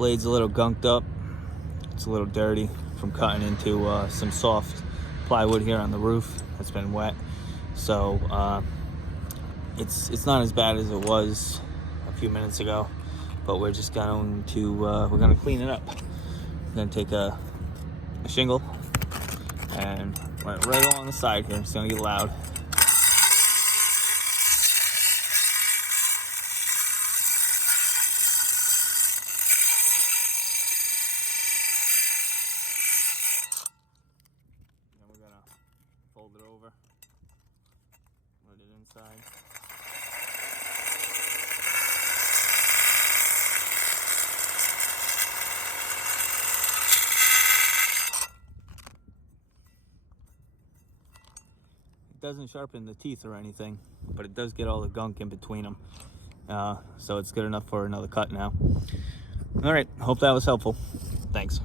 Blade's a little gunked up. It's a little dirty from cutting into some soft plywood here on the roof that's been wet. So it's not as bad as it was a few minutes ago, but we're just going to we're gonna clean it up. We're gonna take a shingle and right along the side here. It's gonna get loud. Then we're gonna fold it over, put it inside. It doesn't sharpen the teeth or anything, but it does get all the gunk in between them. So it's good enough for another cut now. All right, hope that was helpful. Thanks.